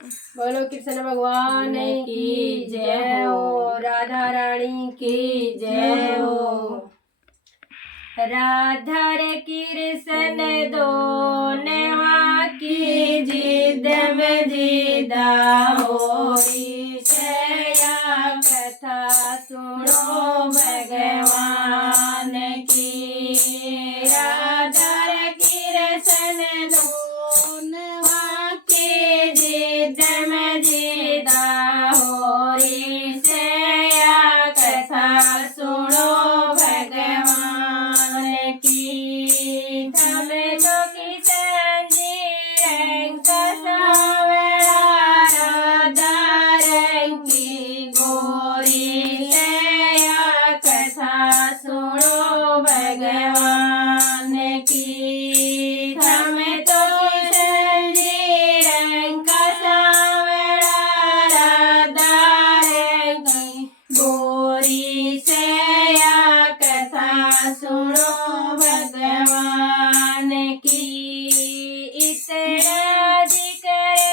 बोलो कृष्ण भगवान की जय हो, राधा रानी की जय हो। राधा रे कृष्ण दोनों की जिद में जिदा होरी शया कथा सुनो भगवान की। राधा रे कृष्ण दोनों की जिद में जिदा होरी शया कथा सुनो भगवान की। थमे तो किशन जी रंग सावड़ा राधा रंग की गोरी शया कथा सुनो भगवान की। थमे तो किशन जी रंग सावड़ा राधा रंग की गोरी शया कथा सुनो भगवान की। इतना जिक्र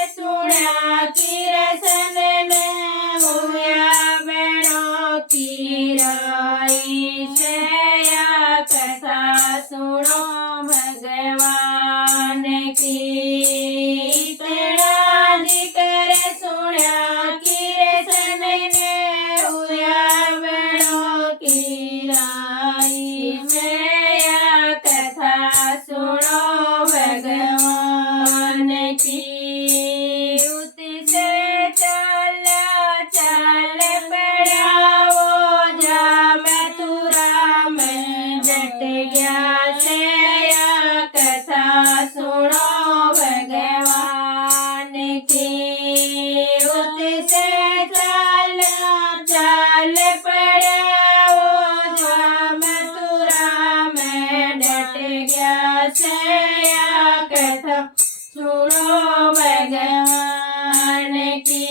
सुना कृष्ण में हुआ बड़ों की राई शया कथा सुनो भगवान की। इतना जिक्र सुना कृष्ण में हुआ बड़ों की राई शया कथा सुनो भगवान की। उति से चला चल पड़ा वो जा मथुरा में डट गया शया कथा सुनो भगवान की। उति से चला चल पड़ा वो जा मथुरा में डट गया शया कथा सुनो भगवान की।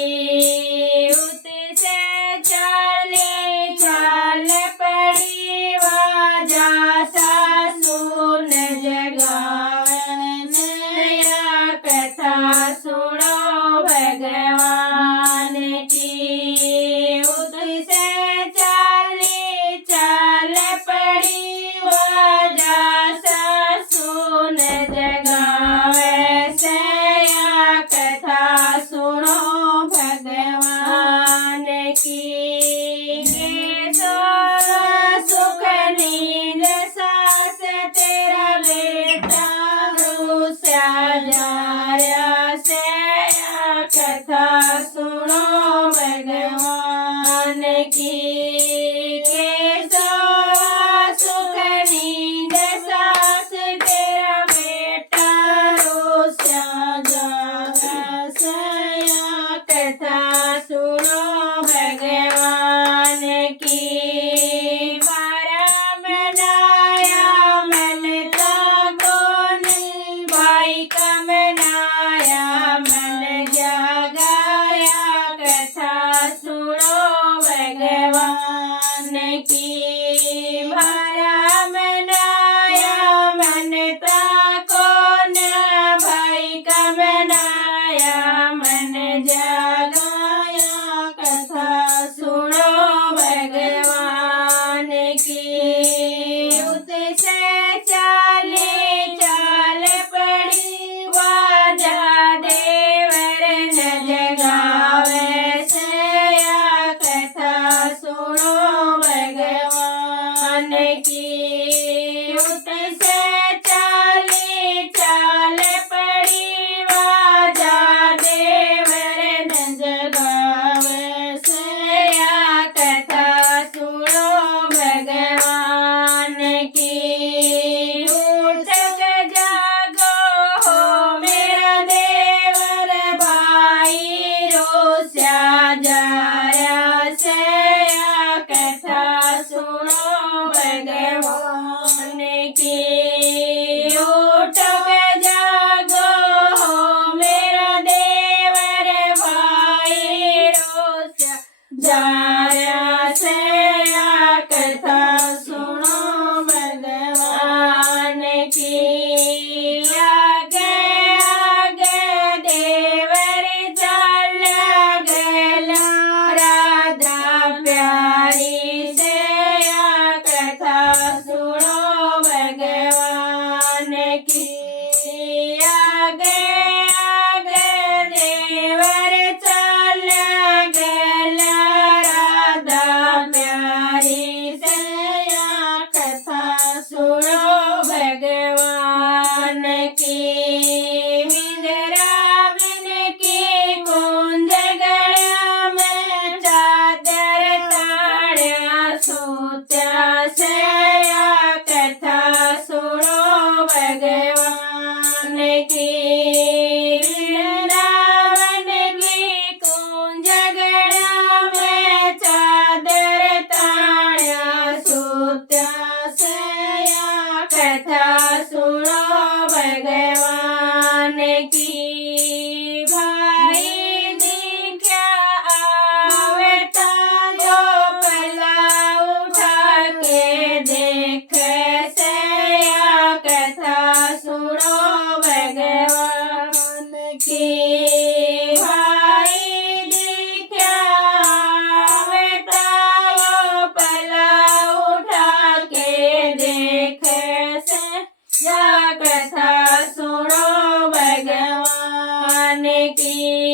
उति से चले चाल पड़ी वाजा सासू ने जगावन शया कथा सुनो भगवान की। उति से चाली चाल पड़ी वाजा सासू ने जगावे शया कथा सुनो भगवान की। सुख नींद सास तेरा बेटा रूसा जा रहा शया कथा सुनो भगवान की। सुख नींद सास तेरा बेटा रूसा जा रहा शया कथा सुनो भगवान की। बारा मनाया मन ताको नहीं भाई का मनाया मन जगाया की भाई दिख्या तायो पला उठा के देखे से या कथा सुनो भगवान की